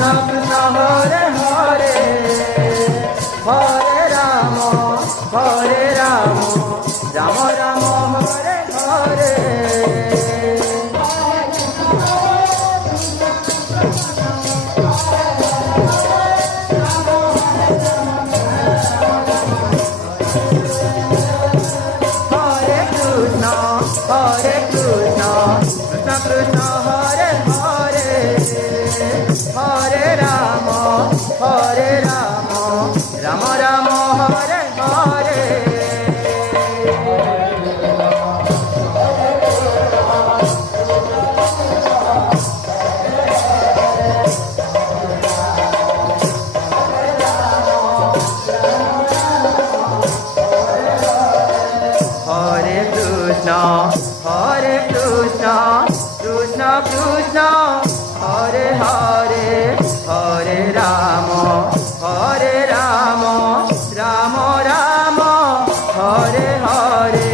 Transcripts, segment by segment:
Krishna Hare Hare Hare Ram Ram Ram Hare Hare Hare Krishna Krishna Krishna Hare Hare Hare Ram Ram Ram Hare Hare Hare Krishna Krishna Krishna Hare Hare Hare Ram Ram Ram Hare Hare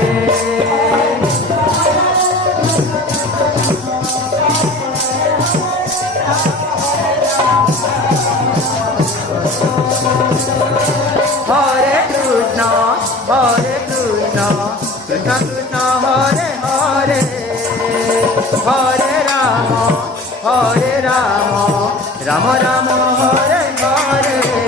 Hare Krishna Krishna Krishna Hare Hare Hare Ram Ram Ram Hare Hare